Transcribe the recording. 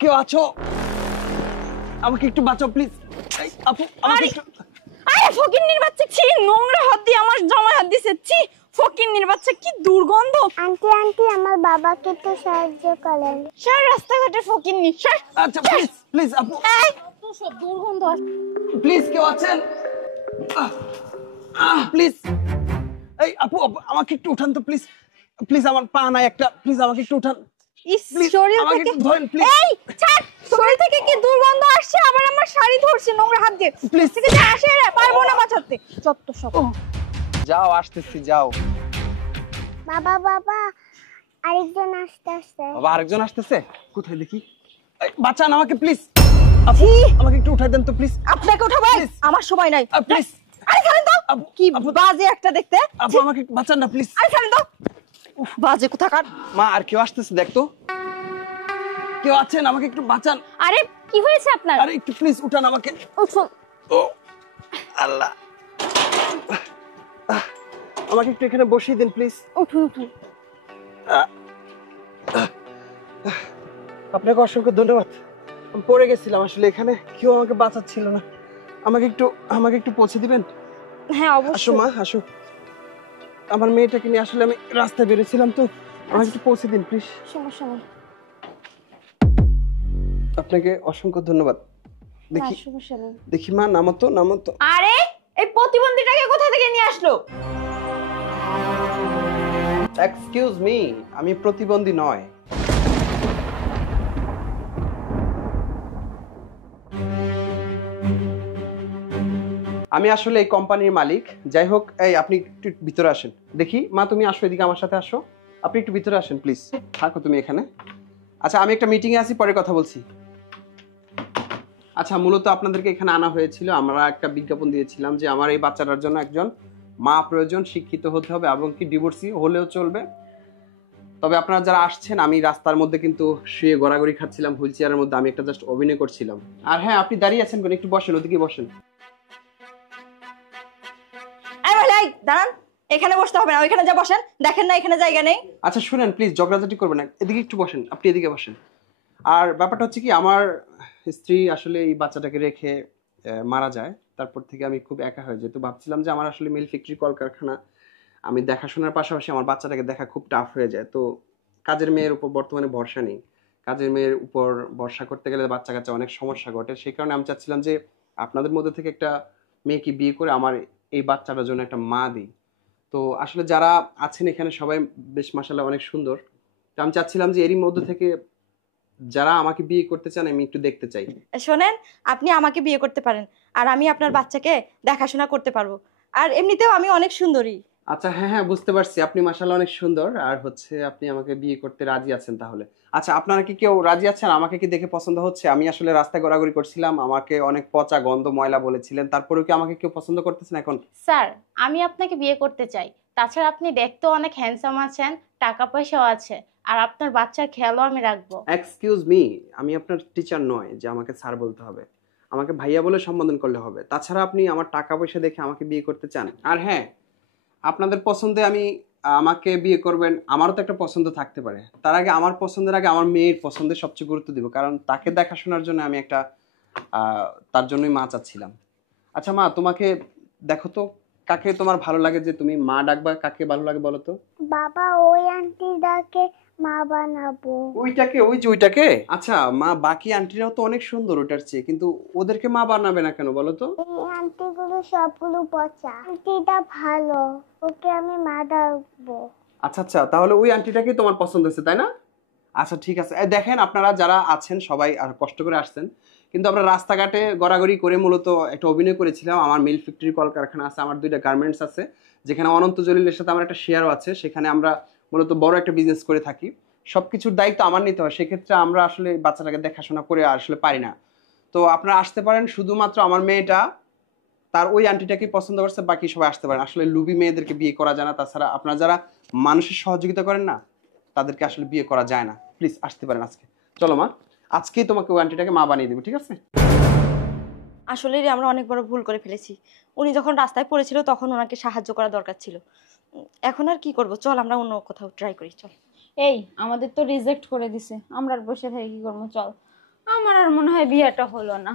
কেউ আছো? আমাকে একটু বাঁচাও প্লিজ। আপু আমাকে একটু। আরে ফকিন্নির বাচ্চা, ছি, নোংরা হাত দিয়ে আমার জামায় হাত দিছে, ছি। ফকিন্নির বাচ্চা, কি দুর্গন্ধ। আন্টি আন্টি আমার বাবাকে একটু সাহায্য করেন। স্যার রাস্তাঘাটে ফকিন্নি, স্যার। আচ্ছা প্লিজ প্লিজ আপু, এই তো সব দুর্গন্ধ আসছে। প্লিজ কেউ আছেন? প্লিজ। এই আপু আমাকে একটু উঠান তো প্লিজ। প্লিজ আমার পা নাই একটা, প্লিজ আমাকে একটু উঠান। ইস, প্লিজ শরীর আমাকে থেকে একটু ধরেন প্লিজ। এই ছাড়, শরীর থেকে কি দুর্গন্ধ আসছে, আবার আমার শাড়ি ধরছে নোংরা হাত দিয়ে। প্লিজ থেকে যা আসে রে, পারবো না বাঁচাতে। যত সব। যাও, আসতেছি, যাও। বাবা বাবা আরেকজন আসতেছে। বাবা আরেকজন আসতেছে? কোথায় দেখি? বাঁচান আমাকে প্লিজ। আপু আমাকে একটু উঠাই দেন তো প্লিজ। আপনাকে উঠাবো? আমার সময় নাই প্লিজ। আরে ছাড়েন তো, কি বাজে একটা দেখতে। আপু আমাকে বাঁচান না প্লিজ। আরে ছাড়েন তো, বাজে কোথাকার। মা আর কেউ আসতেছে দেখ তো, কেউ আছেন? আমাকে একটু বাঁচান। আরে কি হয়েছে আপনার? আরে একটু প্লিজ উঠান আমাকে। উঠুন। ও আল্লাহ, আমাকে একটু এখানে বসিয়ে দিন প্লিজ। উঠুন উঠুন। আপনাকে অসংখ্য ধন্যবাদ। আমি পড়ে গেছিলাম আসলে, এখানে কেউ আমাকে বাঁচাচ্ছিল না। আমাকে একটু পৌঁছে দিবেন? হ্যাঁ আসো অবশ্যই। মা, আসো। আমার মেয়েটাকে নিয়ে আসলে আমি রাস্তায় বেরিয়েছিলাম, তো আমাকে একটু পৌঁছে দিন প্লিজ। সমস্যা নেই। আপনাকে অসংখ্য ধন্যবাদ। দেখি সমস্যা নেই। দেখি মা, নামো তো, নামো তো। আরে এই প্রতিবন্ধীটাকে কোথা থেকে নিয়ে আসলো? এক্সকিউজ মি, আমি প্রতিবন্ধী নয়। আমি আসলে এই কোম্পানির মালিক। যাই হোক, এই আপনি একটু ভিতরে আসেন। দেখি মা, তুমি আসো এদিকে, আমার সাথে আসো। আপনি একটু ভিতরে আসেন প্লিজ। থাকো তুমি এখানে। আচ্ছা আমি একটা মিটিংয়ে আছি, পরে কথা বলছি। আচ্ছা মূলত আপনাদেরকে এখানে আনা হয়েছিল, আমরা একটা বিজ্ঞাপন দিয়েছিলাম যে আমার এই বাচ্চাটার জন্য একজন মা প্রয়োজন, শিক্ষিত হতে হবে এবং কি ডিভোর্সি হলেও চলবে। তবে আপনারা যারা আসছেন, আমি রাস্তার মধ্যে কিন্তু শুয়ে গড়াগড়ি খাচ্ছিলাম হুইল চেয়ারের মধ্যে, আমি একটা জাস্ট অভিনয় করছিলাম। আর হ্যাঁ, আপনি দাঁড়িয়ে আছেন কেন? একটু বসেন, ওদিকে বসেন। এই ভাই দাঁড়ান, এখানে বসতে হবে না, ওইখানে যা বসেন। দেখেন না এখানে জায়গা নেই? আচ্ছা শুনেন প্লিজ, ঝগড়াঝাটি করবেন না, এদিকে একটু বসেন, আপনি এদিকে বসেন। আর ব্যাপারটা হচ্ছে কি, আমার স্ত্রী আসলে এই বাচ্চাটাকে রেখে মারা যায়। তারপর থেকে আমি খুব একা হয়ে যেত, ভাবছিলাম যে আমার আসলে মিল ফ্যাক্টরি কলকারখানা আমি দেখাশোনার পাশাপাশি আমার বাচ্চাটাকে দেখা খুব টাফ হয়ে যায়। তো কাজের মেয়ের উপর বর্তমানে ভরসা নেই, কাজের মেয়ের উপর ভরসা করতে গেলে বাচ্চা কাচ্চা অনেক সমস্যা ঘটে। সেই কারণে আমি চাচ্ছিলাম যে আপনাদের মধ্যে থেকে একটা মেয়েকে বিয়ে করে আমার এই বাচ্চাটার জন্য একটা মা দিই। তো আসলে যারা আছেন এখানে সবাই বেশ মাশাআল্লাহ অনেক সুন্দর। তো আমি চাচ্ছিলাম যে এরই মধ্যে থেকে যারা আমাকে বিয়ে করতে চান আমি একটু দেখতে চাই। শোনেন, আপনি আমাকে বিয়ে করতে পারেন, আর আমি আপনার বাচ্চাকে দেখাশোনা করতে পারবো। আর এমনিতেও আমি অনেক সুন্দরী। আচ্ছা হ্যাঁ হ্যাঁ, বুঝতে পারছি, আপনি মাশাআল্লাহ অনেক সুন্দর। আর হচ্ছে আপনি আমাকে বিয়ে করতে রাজি আছেন তাহলে? আচ্ছা আপনারা কি কেউ রাজি আছেন? আমাকে কি দেখে পছন্দ হচ্ছে? আমি আসলে রাস্তায় ঘোরাঘুরি করছিলাম, আমাকে অনেক পচা গন্ধ ময়লা বলেছিলেন, তারপরেও কি আমাকে কেউ পছন্দ করতেছেন এখন? স্যার, আমি আপনাকে বিয়ে করতে চাই। তাছাড়া আপনি দেখতেও অনেক হ্যান্ডসাম আছেন, টাকা পয়সাও আছে, আর আপনার বাচ্চার খেয়ালও আমি রাখবো। এক্সকিউজ মি, আমি আপনার টিচার নয় যে আমাকে স্যার বলতে হবে। আমাকে ভাইয়া বলে সম্বোধন করলে হবে। তাছাড়া আপনি আমার টাকা পয়সা দেখে আমাকে বিয়ে করতে চান? আর হ্যাঁ, আপনাদের পছন্দে আমাকে বিয়ে করবেন, আমারও তো একটা পছন্দ থাকতে পারে। তার আগে আমার পছন্দের আগে আমার মেয়ের পছন্দে সবচেয়ে গুরুত্ব দিব, কারণ তাকে দেখাশোনার জন্য আমি একটা তার জন্যই মা চাচ্ছিলাম। আচ্ছা মা, তোমাকে দেখো তো, কাকে তোমার ভালো লাগে যে তুমি মা ডাকবা? কাকে ভালো লাগে বলো তো? বাবা ওই আন্টিটাকে মা বানাবো। ওইটাকে? ওই যে ওইটাকে? আচ্ছা মা, বাকি আন্টিরাও তো অনেক সুন্দর ওটার চেয়ে, কিন্তু ওদেরকে মা বানাবে না কেন বলো তো? এই আন্টিগুলো সবগুলো পচা, আন্টিটা ভালো, ওকে আমি মা ডাকবো। আচ্ছা আচ্ছা, তাহলে ওই আন্টিটাকে তোমার পছন্দ হয়েছে তাই না? আচ্ছা ঠিক আছে। দেখেন আপনারা যারা আছেন সবাই আর কষ্ট করে আসছেন, কিন্তু আমরা রাস্তাঘাটে গড়াগড়ি করে মূলত একটা অভিনয় করেছিলাম। আমার মিল ফ্যাক্টরি কলকারখানা আছে, আমার 2টা গার্মেন্টস আছে, যেখানে অনন্ত জলিলের সাথে আমার একটা শেয়ারও আছে। সেখানে আমরা মূলত বড় একটা বিজনেস করে থাকি, সবকিছুর দায়িত্ব আমার নিতে হয়। সেক্ষেত্রে আমরা আসলে বাচ্চাটাকে দেখাশোনা করে আসলে পারি না। তো আপনারা আসতে পারেন, শুধুমাত্র আমার মেয়েটা তার ওই আন্টিটাকে পছন্দ করছে, বাকি সবাই আসতে পারেন। আসলে লুবি মেয়েদেরকে বিয়ে করা যায় না। তাছাড়া আপনারা যারা মানুষের সহযোগিতা করেন না, তাদেরকে আসলে বিয়ে করা যায় না। প্লিজ আসতে পারেন আজকে। চলো মা, আজকেই তোমাকে ওই আন্টিটাকে মা বানিয়ে দেবো, ঠিক আছে? আসলে আমরা অনেক বড় ভুল করে ফেলেছি। উনি যখন রাস্তায় পড়েছিল তখন ওনাকে সাহায্য করা দরকার ছিল। এখন আর কি করব, চল আমরা অন্য কোথাও ট্রাই করি। চল। এই, আমাদের তো রিজেক্ট করে দিছে, আমরা আর বসে থেকে কি করবো? চল। আমার আর মনে হয় বিয়েটা হলো না।